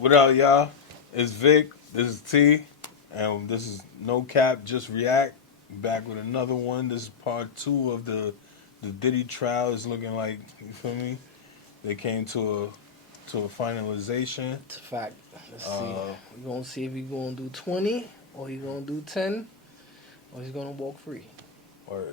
What up, y'all? It's Vic. This is T. And this is No Cap, Just React. Back with another one. This is part two of the Diddy trial. It's looking like, you feel me? They came to a finalization. It's a fact. Let's see. Uh, We're going to see if he's going to do 20 or he's going to do 10 or he's going to walk free. or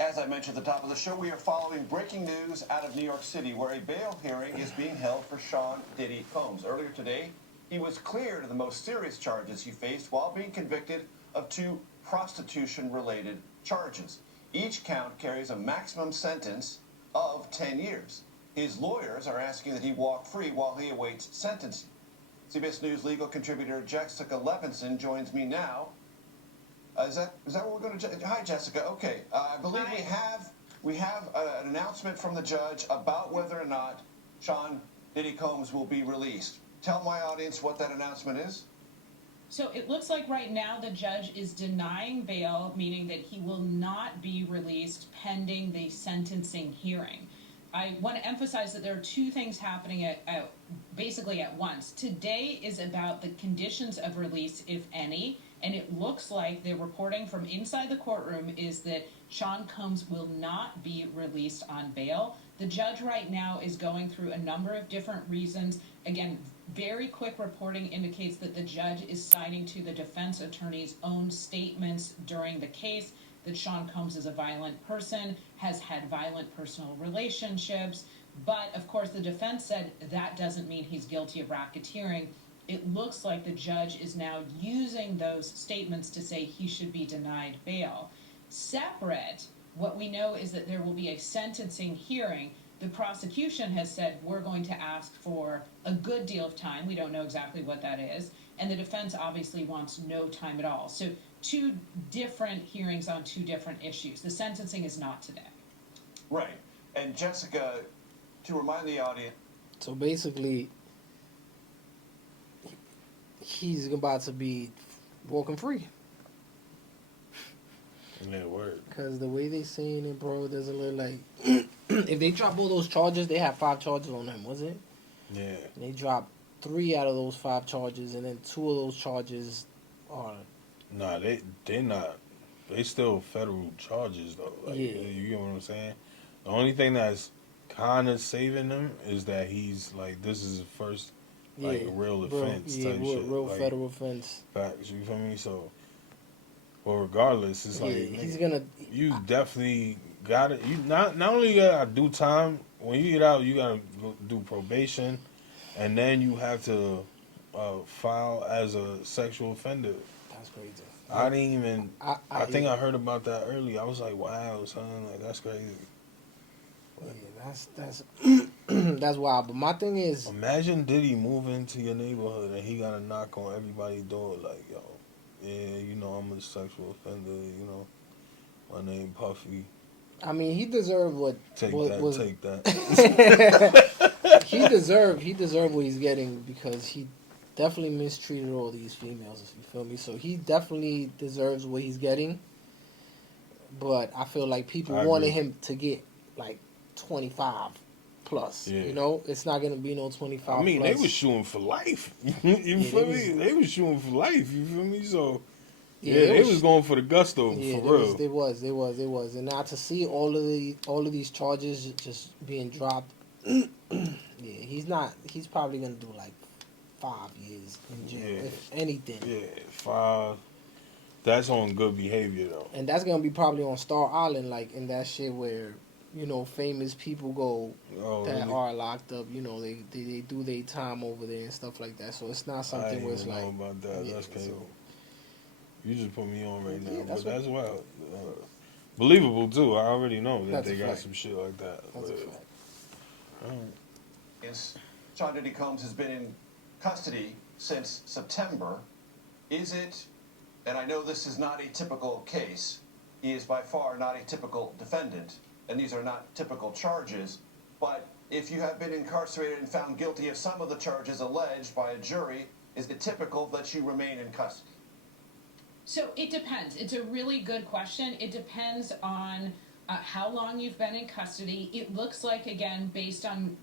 As I mentioned at the top of the show, we are following breaking news out of New York City, where a bail hearing is being held for Sean Diddy Combs. Earlier today, he was cleared of the most serious charges he faced while being convicted of two prostitution-related charges. Each count carries a maximum sentence of 10 years. His lawyers are asking that he walk free while he awaits sentencing. CBS News legal contributor Jessica Levinson joins me now. Is that what we're going to? Hi, Jessica. Okay, I believe we have an announcement from the judge about whether or not Sean Diddy Combs will be released. Tell my audience what that announcement is. So it looks like right now the judge is denying bail, meaning that he will not be released pending the sentencing hearing. I want to emphasize that there are two things happening basically at once. Today is about the conditions of release, if any, and it looks like the reporting from inside the courtroom is that Sean Combs will not be released on bail. The judge right now is going through a number of different reasons. Again, very quick reporting indicates that the judge is citing to the defense attorney's own statements during the case that Sean Combs is a violent person, has had violent personal relationships, but of course the defense said that doesn't mean he's guilty of racketeering. It looks like the judge is now using those statements to say he should be denied bail. Separate, what we know is that there will be a sentencing hearing. The prosecution has said we're going to ask for a good deal of time. We don't know exactly what that is. And the defense obviously wants no time at all. So two different hearings on two different issues. The sentencing is not today. Right. And Jessica, to remind the audience. So basically, he's about to be walking free. yeah, word. Because the way they saying it, bro, there's a little like... if they drop all those charges, they have 5 charges on him, was it? Yeah. They dropped 3 out of those 5 charges, and then 2 of those charges are... Nah, they not. They still federal charges though. Like, Yeah. You get what I'm saying? The only thing that's kind of saving them is that he's like, this is his first like real offense type shit. Real like, federal offense. facts. You feel me? So, well, regardless, it's like he's nigga, gonna... you definitely got it. You not only gotta do time when you get out, you gotta do probation, and then you have to file as a sexual offender. That's crazy. I didn't even. I think yeah. I heard about that early. I was like, "Wow, son, like that's crazy." Yeah, that's that's wild. But my thing is, Imagine Diddy moving to your neighborhood and he got to knock on everybody's door like, "Yo, yeah, you know I'm a sexual offender. You know, my name Puffy. I mean, he deserved what Take take that." he deserved what he's getting because he definitely mistreated all these females. You feel me? So he definitely deserves what he's getting. But I feel like people wanted him to get like 25 plus. Yeah. You know, it's not gonna be no 25. I mean, plus. they was shooting for life. You feel me? They was shooting for life. You feel me? So yeah, they was going for the gusto for real. They was, and now to see all of these charges just being dropped. Yeah, he's probably gonna do like 5 years in jail, if anything. Yeah, 5. That's on good behavior though. And that's gonna be probably on Star Island, like in that shit where, you know, famous people go that are locked up. You know, they do their time over there and stuff like that. So it's not something where it's like. I didn't know about that. That's crazy. So, You just put me on right now, yeah, but that's wild. Believable too. I already know that they got fact. some shit like that. That's a fact. Yes, Sean Diddy Combs has been in custody since September. Is it, and I know this is not a typical case, he is by far not a typical defendant, and these are not typical charges, but if you have been incarcerated and found guilty of some of the charges alleged by a jury, is it typical that you remain in custody? So it depends. It's a really good question. It depends on how long you've been in custody. It looks like, again, based on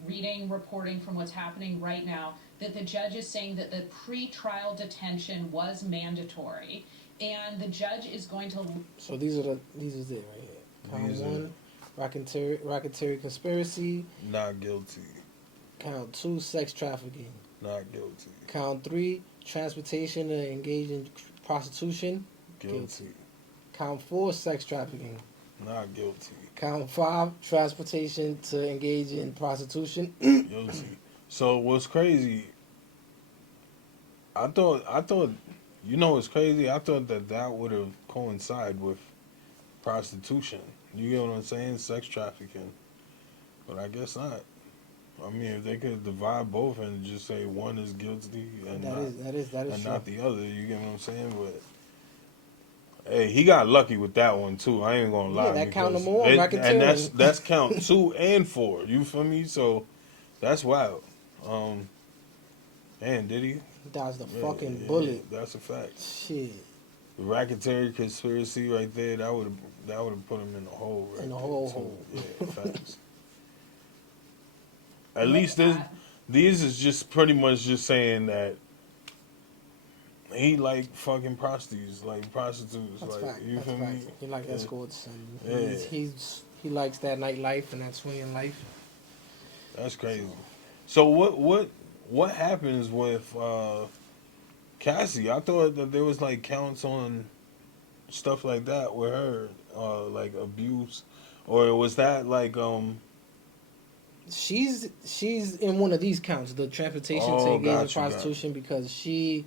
reporting from what's happening right now, that the judge is saying that the pre-trial detention was mandatory, and the judge is going to. So these are it right here. Count These are- 1, racketeering conspiracy. Not guilty. Count 2, sex trafficking. Not guilty. Count 3, transportation to engage in prostitution. Guilty. Count 4, sex trafficking. Not guilty. Count 5, transportation to engage in prostitution. Guilty. So what's crazy? I thought, you know what's crazy? I thought that would have coincided with prostitution. You get what I'm saying? Sex trafficking. But I guess not. I mean, if they could divide both and just say one is guilty and That is and true. not the other, you get what I'm saying? But hey, he got lucky with that one too. I ain't gonna lie. Yeah, that count because number 1, and racketeering. that's count 2 and 4. You feel me? So that's wild. Man, Diddy. He dodged the Yeah, fucking yeah, bullet. That's a fact. Shit. The racketeering conspiracy right there, that would have put him in the hole. Right In the there, hole too. hole. Yeah, facts. At least these is just pretty much just saying that he like fucking prostitutes, That's like fact. you That's feel fact. me? He like Yeah. escorts and Yeah. he likes that nightlife and that swinging life. That's crazy. So what happens with Cassie? I thought that there was like counts on stuff like that with her, like abuse, or was that like She's in one of these counts, the transportation to Oh, engage in gotcha, prostitution, because she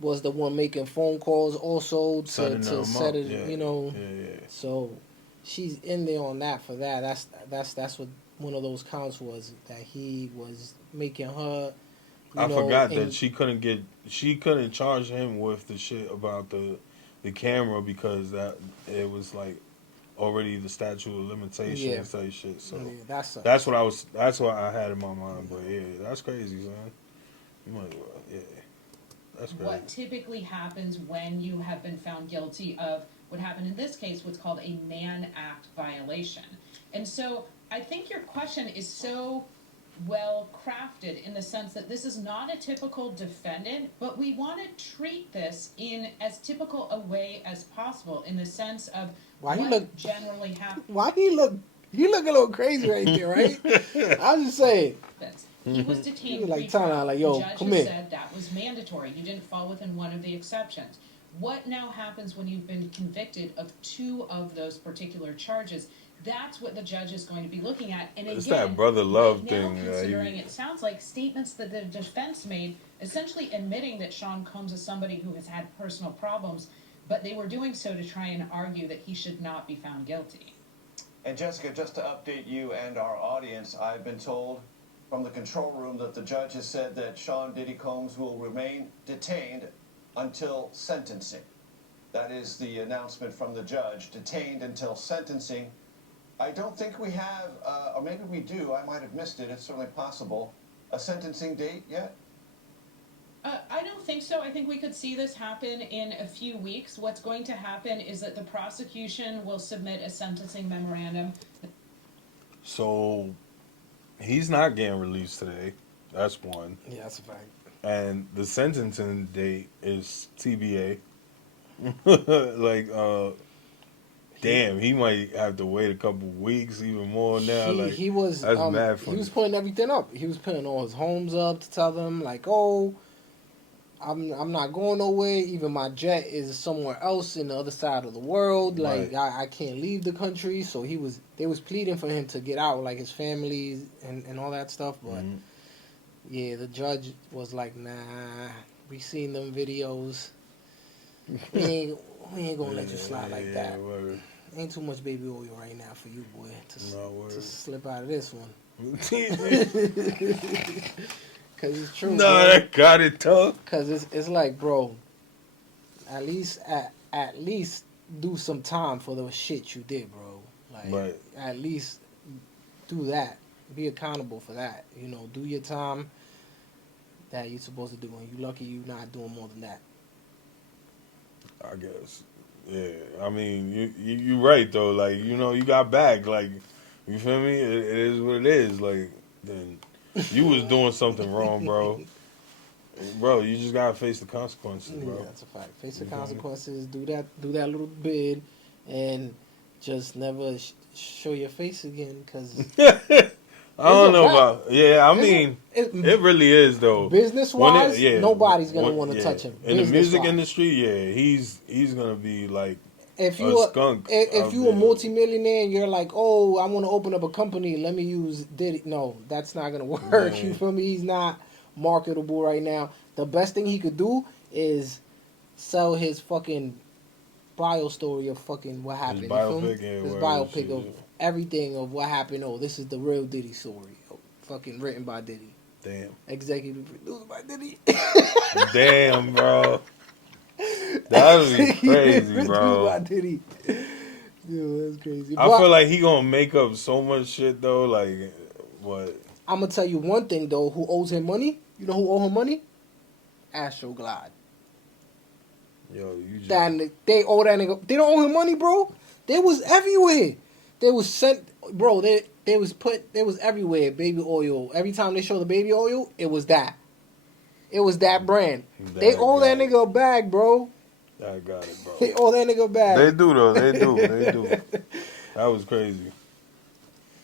was the one making phone calls also setting to them set up? it, Yeah, you know. yeah. So she's in there on that for that. That's what one of those counts was, that he was making her. I forgot that she couldn't charge him with the shit about the camera because that it was like already the statute of limitations Yeah. type shit. So Yeah, that's what I had in my mind. But yeah, that's crazy, son. You might as well, yeah. That's crazy. What typically happens when you have been found guilty of what happened in this case, what's called a Mann Act violation. And so I think your question is so well crafted in the sense that this is not a typical defendant, but we want to treat this in as typical a way as possible in the sense of generally happens. Why he look? You look a little crazy right there, right? I was just saying. He was detained. He was like telling her, like, yo, the judge come has here. said that was mandatory. You didn't fall within one of the exceptions. What now happens when you've been convicted of 2 of those particular charges? That's what the judge is going to be looking at. And It's again, that brother love right thing. now, considering it sounds like statements that the defense made, essentially admitting that Sean Combs is somebody who has had personal problems, but they were doing so to try and argue that he should not be found guilty. And Jessica, just to update you and our audience, I've been told from the control room that the judge has said that Sean Diddy Combs will remain detained until sentencing. That is the announcement from the judge, detained until sentencing. I don't think we have, or maybe we do, I might have missed it, it's certainly possible, a sentencing date yet? I don't think so. I think we could see this happen in a few weeks. What's going to happen is that the prosecution will submit a sentencing memorandum. So he's not getting released today. That's one. Yeah, that's a fact. And the sentencing date is TBA. Damn, he might have to wait a couple weeks, even more now. He was that's mad funny. He was putting everything up. He was putting all his homes up to tell them, like, oh, I'm not going nowhere. Even my jet is somewhere else in the other side of the world. Like, Right. I can't leave the country. So they was pleading for him to get out, like his family and all that stuff. But yeah, the judge was like, nah, we seen them videos. We ain't gonna let you slide like that. Word. Ain't too much baby oil right now for you, boy, to slip out of this one. Cause it's true. No, that got it tough. Cause it's like, bro, at least do some time for the shit you did, bro. Like, right. At least do that. Be accountable for that. You know, do your time that you're supposed to do, and you lucky you not doing more than that. I guess. Yeah, I mean, you right though. Like, you got back. Like, you feel me? It is what it is. Like, then you was doing something wrong, bro. Bro, you just gotta face the consequences, Yeah, bro. that's a fact. Face the You feel me? consequences. Do that little bid, and just never show your face again. Cause I don't it's a know fact. about. Yeah, I It's mean, it really is though. business When it, wise, yeah, nobody's gonna when, want to yeah, touch him. in the Business music wise, industry, yeah, he's gonna be like if a you are skunk if out you a there. multimillionaire and you're like, oh, I want to open up a company, let me use Diddy. No, that's not gonna work. Yeah. You feel me? He's not marketable right now. The best thing he could do is sell his fucking bio story of fucking what His happened. You feel me? biopic, yeah, His word, biopic shit, of everything of what happened. Oh, this is the real Diddy story. Oh, fucking written by Diddy. Damn, Executive produced by Diddy. damn, bro, that would be crazy, Produced by bro. Diddy. Yo, that's crazy. I But feel like he gonna make up so much shit though. Like, what? I'm gonna tell you one thing though. Who owes him money? You know who owe him money? Astroglide. Yo, you just That they owe that nigga. They don't owe him money, bro. They was everywhere. They was sent, bro. They was everywhere. Baby oil. Every time they show the baby oil, it was that. It was that brand. They owe that nigga a bag, bro. I got it, bro. They owe that nigga a bag. They do though. They do. That was crazy.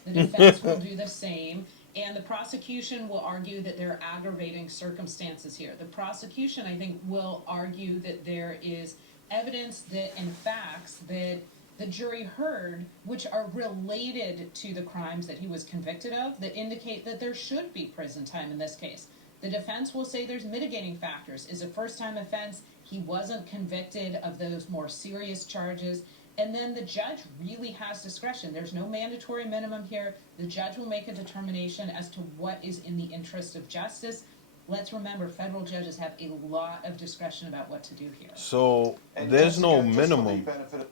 The defense will do the same, and the prosecution will argue that there are aggravating circumstances here. The prosecution, I think, will argue that there is evidence that and facts that the jury heard, which are related to the crimes that he was convicted of, that indicate that there should be prison time in this case. The defense will say there's mitigating factors. Is a first-time offense. He wasn't convicted of those more serious charges. And then the judge really has discretion. There's no mandatory minimum here. The judge will make a determination as to what is in the interest of justice. Let's remember, federal judges have a lot of discretion about what to do here. So And there's no Jessica, just for the minimum. benefit of-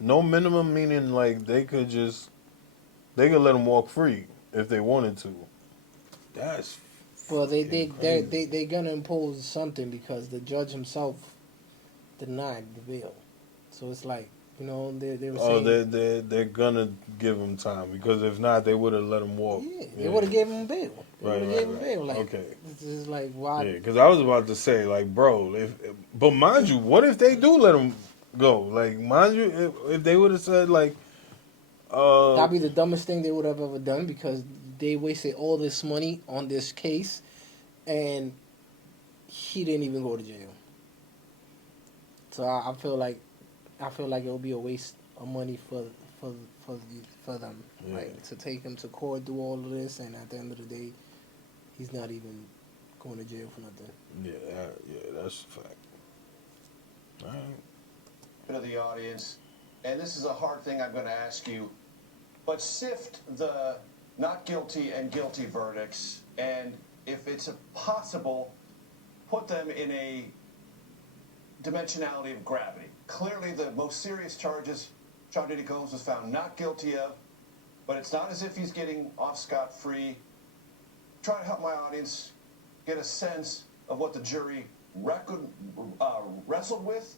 No minimum meaning like they could let him walk free if they wanted to. That's Well, crazy. they're gonna impose something because the judge himself denied the bail. So it's like, they were saying, they're gonna give him time because if not, they would have let him walk. yeah, they would have gave him bail. They Right, would have right, gave him right. bail. Like, Okay. this is like why? Yeah, because I was about to say like, bro, but mind you, what if they do let him go? Like, mind you, if they would have said like, That'd be the dumbest thing they would have ever done because they wasted all this money on this case, and he didn't even go to jail. So I feel like it'll be a waste of money for them, Yeah. like to take him to court, do all of this, and at the end of the day, he's not even going to jail for nothing. yeah, that's a fact. All right. to the audience, and this is a hard thing I'm going to ask you, but sift the not guilty and guilty verdicts, and if it's possible, put them in a dimensionality of gravity. Clearly, the most serious charges Sean Diddy Combs was found not guilty of, but it's not as if he's getting off scot-free. Try to help my audience get a sense of what the jury wrestled with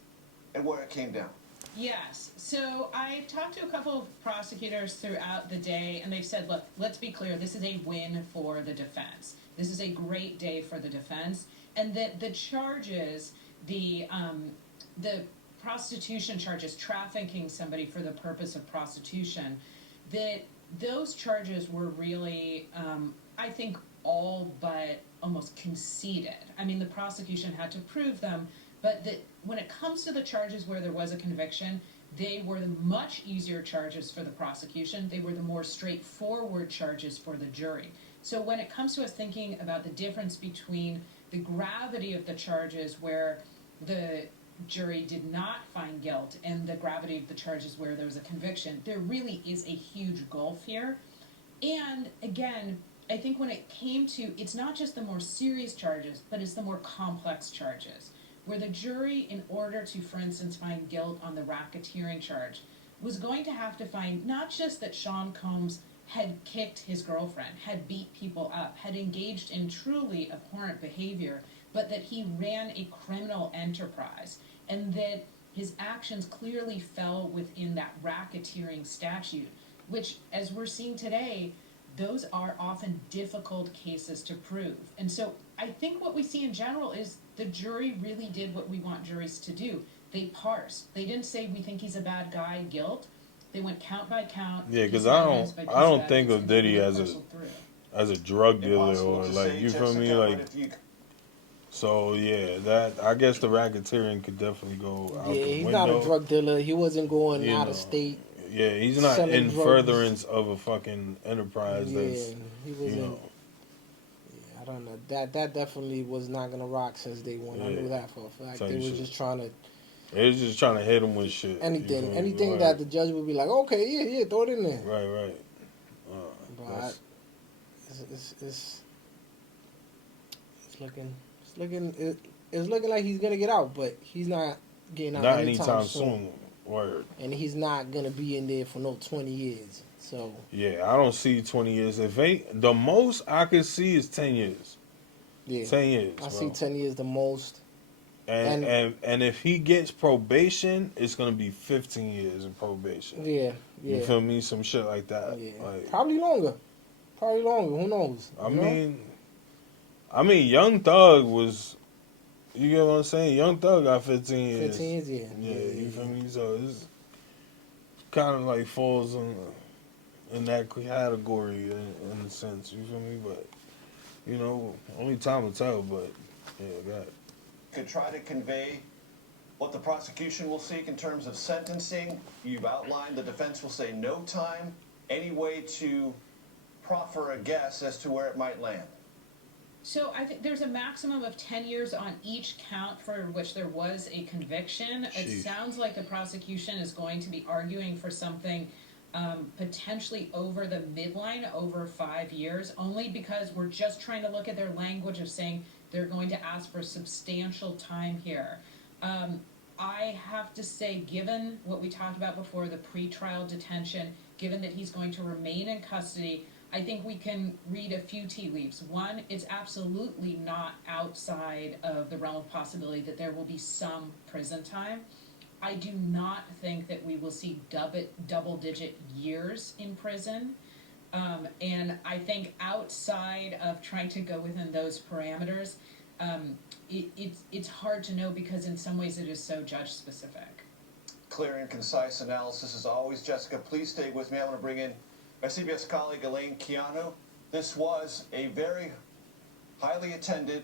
and where it came down. Yes. So I've talked to a couple of prosecutors throughout the day, and they've said, look, let's be clear, this is a win for the defense. This is a great day for the defense. And that the charges, the prostitution charges, trafficking somebody for the purpose of prostitution, that those charges were really, I think, all but almost conceded. I mean, the prosecution had to prove them, but that when it comes to the charges where there was a conviction, they were the much easier charges for the prosecution. They were the more straightforward charges for the jury. So when it comes to us thinking about the difference between the gravity of the charges where the jury did not find guilt and the gravity of the charges where there was a conviction, there really is a huge gulf here. And again, I think when it came to, it's not just the more serious charges, but it's the more complex charges, where the jury, in order to, for instance, find guilt on the racketeering charge, was going to have to find not just that Sean Combs had kicked his girlfriend, had beat people up, had engaged in truly abhorrent behavior, but that he ran a criminal enterprise, and that his actions clearly fell within that racketeering statute, which, as we're seeing today, those are often difficult cases to prove. And so I think what we see in general is the jury really did what we want juries to do. They parsed. They didn't say we think he's a bad guy, guilt. They went count by count. Yeah, because piece of evidence by piece I of don't think evidence, of and they Diddy really as parceled through. a drug dealer Impossible or to like, say, you feel me, Jessica, like. but if you So yeah, that I guess the racketeering could definitely go out Yeah, the he's window. not a drug dealer. He wasn't going You out know. of state. Yeah, he's not selling in drugs. furtherance of a fucking enterprise Yeah, that's, he wasn't. you know. Yeah, I don't know. That definitely was not gonna rock since day one. I Yeah. knew that for a fact. Tell They you were shit. just trying to They're just trying to hit him with shit. anything, You feel me? anything Right. that the judge would be like, okay, yeah, throw it in there. Right. But That's- it's looking like he's gonna get out, but he's not getting out not anytime soon. Word. And he's not gonna be in there for no 20 years. So Yeah, I don't see 20 years. If ain't the most I could see is 10 years. yeah, 10 years. I bro. see 10 years the most. And if he gets probation, it's gonna be 15 years in probation. Yeah. You feel me? Some shit like that. Yeah, Like, probably longer. Who knows? I you know? mean, Young Thug was. You get what I'm saying? Young Thug got 15 years. 15 years, yeah. Yeah, you feel me? So it's kind of like falls in that category in a sense. You feel me? But you know, only time will tell. But yeah, that. could try to convey what the prosecution will seek in terms of sentencing. You've outlined the defense will say no time. Any way to proffer a guess as to where it might land? So I think there's a maximum of 10 years on each count for which there was a conviction. It Sheesh. sounds like the prosecution is going to be arguing for something potentially over the midline, over 5 years, only because we're just trying to look at their language of saying they're going to ask for substantial time here. I have to say, given what we talked about before, the pretrial detention, given that he's going to remain in custody, I think we can read a few tea leaves. One, it's absolutely not outside of the realm of possibility that there will be some prison time. I do not think that we will see double-digit years in prison. And I think outside of trying to go within those parameters, it's hard to know because in some ways it is so judge-specific. Clear and concise analysis as always. Jessica, please stay with me. I'm going to bring in my CBS colleague Elaine Keanu. This was a very highly attended,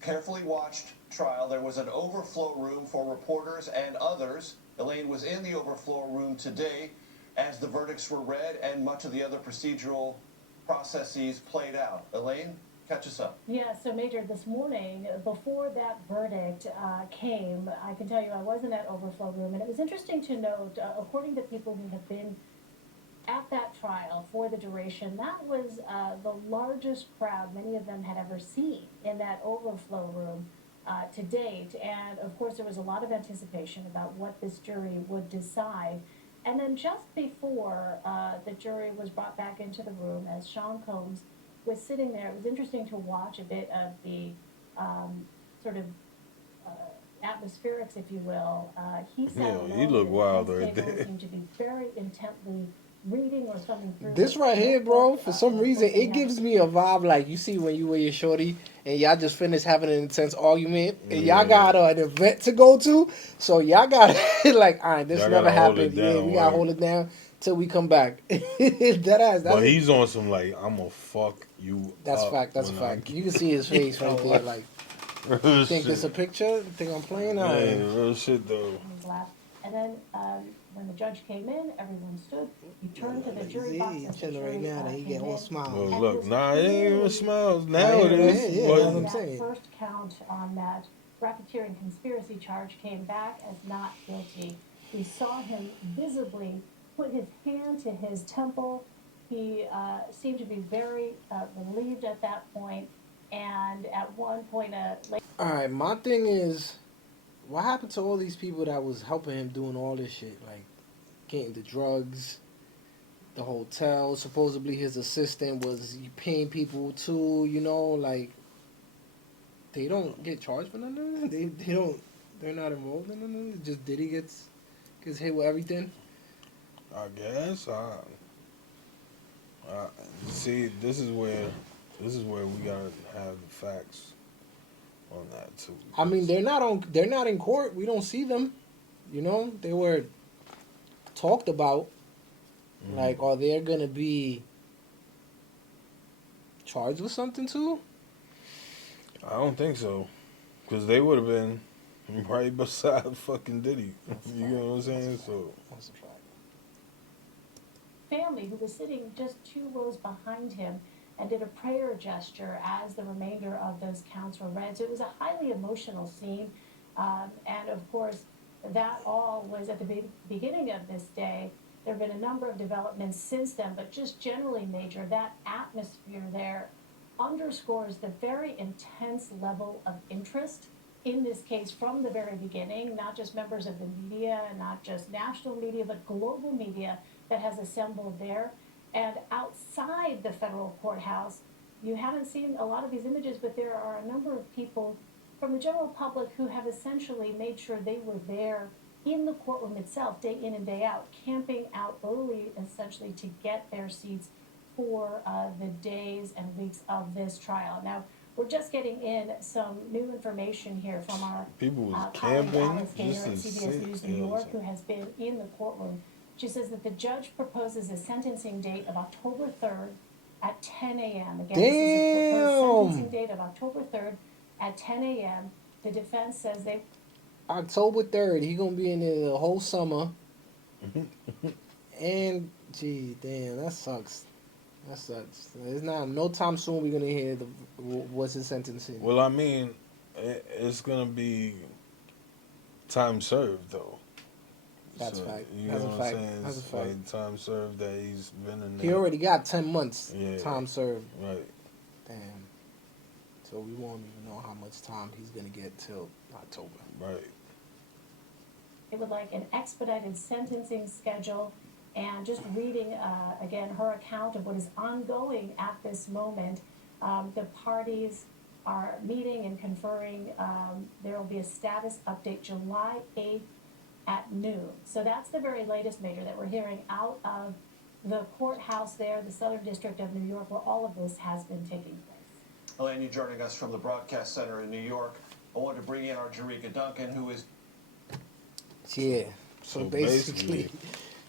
carefully watched trial. There was an overflow room for reporters and others. Elaine was in the overflow room today as the verdicts were read and much of the other procedural processes played out. Elaine, catch us up. Yeah, so Major, this morning, before that verdict came, I can tell you I was in that overflow room, and it was interesting to note, according to people who have been at that trial for the duration, that was the largest crowd many of them had ever seen in that overflow room to date. And of course, there was a lot of anticipation about what this jury would decide. And then just before the jury was brought back into the room, as Sean Combs was sitting there, it was interesting to watch a bit of the sort of atmospherics, if you will. He sat Yeah, alone he looked at the wild defense right table, there. seemed to be very intently reading or thumbing through This his right here, bro, notebook, for some reason, something it that- gives me a vibe like you see when you with your shorty and y'all just finished having an intense argument and y'all got an event to go to, so y'all got like, all right, this Y'all never gotta hold happened. it Yeah, down, we gotta right? hold it down till we come back. That's But he's on some like, I'm gonna fuck you that's a up fact. That's a when I fact. You can see his face right there. Like, Real you think shit. this a picture? You think I'm playing? All Yeah, right. real shit though. His lap. And then when the judge came in, everyone stood. He turned to the jury box He's as the chilling jury right now. That he came get all in. smiles. Well, And look, it was nah, it ain't even clearly- smiles. Now Yeah, it is. yeah, but- that's what I'm that saying. first count on that racketeering conspiracy charge came back as not guilty. We saw him visibly put his hand to his temple. He seemed to be very relieved at that point. And at one point, All right, my thing is, what happened to all these people that was helping him doing all this shit, like getting the drugs, the hotel? Supposedly his assistant was paying people too. You know, like they don't get charged for nothing. They don't. They're not involved in it. Just Diddy gets hit with everything. I guess. I see. This is where we gotta have the facts on that too. I mean, they're not in court. We don't see them. You know, they were talked about. Mhm. Like, are they gonna be charged with something too? I don't think so, because they would have been right beside fucking Diddy. You know what I'm saying? So That's a fact. Family who was sitting just 2 rows behind him and did a prayer gesture as the remainder of those counts were read. So it was a highly emotional scene. And of course, that all was at the beginning of this day. There have been a number of developments since then, but just generally major. That atmosphere there underscores the very intense level of interest in this case from the very beginning, not just members of the media, not just national media, but global media that has assembled there. And outside the federal courthouse, you haven't seen a lot of these images, but there are a number of people from the general public who have essentially made sure they were there in the courtroom itself, day in and day out, camping out early, essentially, to get their seats for the days and weeks of this trial. Now, we're just getting in some new information here from our people was colleague camping Alice Gaynor just at to CBS sit. News New York, who has been in the courtroom. She says that the judge proposes a sentencing date of October 3rd at 10 a.m. Again, this is a proposed sentencing date of October 3rd at 10 a.m. The defense says they October 3rd, he gonna be in there the whole summer. And gee, damn, that sucks. That sucks. It's not no time soon we're gonna hear what's his sentencing. Well, I mean, it's gonna be time served though. That's So, fact. You That's know a what I'm fact. saying? That's a It's fact. like time served that he's been in there. He already got 10 months Yeah. time served. Right. Damn. So we won't even know how much time he's gonna get till October. Right. They would like an expedited sentencing schedule. And just reading, again, her account of what is ongoing at this moment, the parties are meeting and conferring. There will be a status update July 8th at noon. So that's the very latest major that we're hearing out of the courthouse there, the Southern District of New York, where all of this has been taking place. Elaine, you joining us from the broadcast center in New York. I wanted to bring in our Jerika Duncan, who is Yeah. So basically,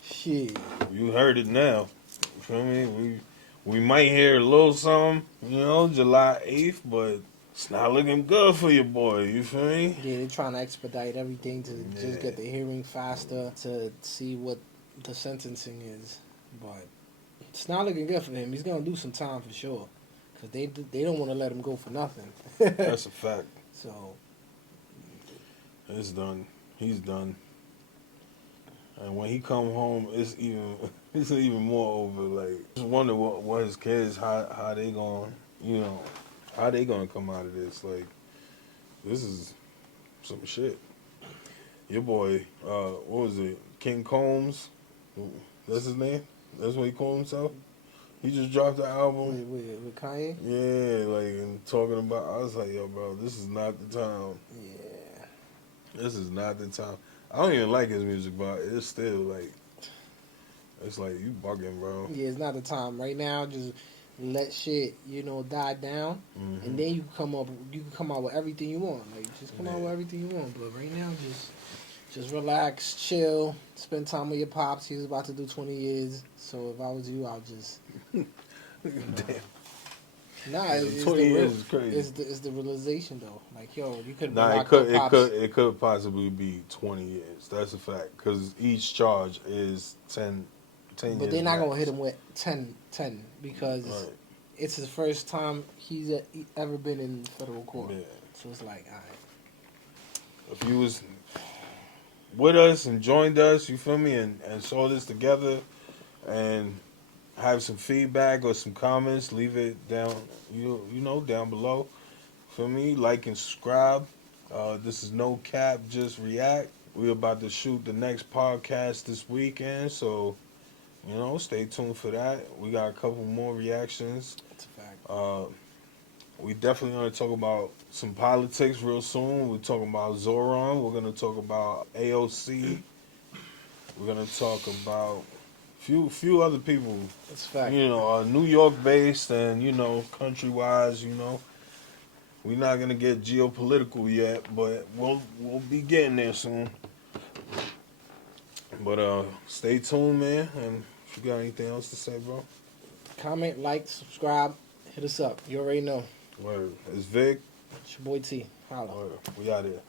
shit. You heard it now. You feel me? We might hear a little something, you know, July 8th, but it's not looking good for your boy. You feel me? Yeah, they're trying to expedite everything to just Yeah. get the hearing faster to see what the sentencing is. But it's not looking good for him. He's gonna do some time for sure, because they don't want to let him go for nothing. That's a fact. So It's done. He's done. And when he come home, it's even more over. Like, just wonder what his kids, how they going, how they gonna come out of this. Like, this is some shit. Your boy, what was it, King Combs? That's his name. That's what he called himself. He just dropped the album. with Kanye. Yeah, like, and talking about. I was like, yo, bro, this is not the time. Yeah. This is not the time. I don't even like his music, but it's still like, it's like you bugging, bro. Yeah, it's not the time right now. Just let shit, die down, and then you can come out with everything you want. Like, just come out with everything you want. But right now, just relax, chill, spend time with your pops. He's about to do 20 years. So if I was you, I'll just Damn. Nah, it's 20 the years is crazy. It's the realization though. Like, yo, you could Nah, it could possibly be 20 years. That's a fact. Because each charge is 10 years. But they're not max. gonna hit him with 10 because Right. it's his first time he's ever been in federal court. Yeah. So it's like, all right. If you was with us and joined us, you feel me, and saw this together, and have some feedback or some comments, leave it down, down below. Feel me? Like and subscribe. This is No Cap, Just React. We're about to shoot the next podcast this weekend, so stay tuned for that. We got a couple more reactions That's a fact. We definitely going to talk about some politics real soon. We're talking about Zoran. We're going to talk about AOC. We're going to talk about few other people, That's a fact. you know, New York based and, you know, country wise, you know. We're not going to get geopolitical yet, but we'll be getting there soon. But stay tuned, man. And if you got anything else to say, bro? Comment, like, subscribe, hit us up. You already know. Word. It's Vic. It's your boy T. Holla. Word. We out here.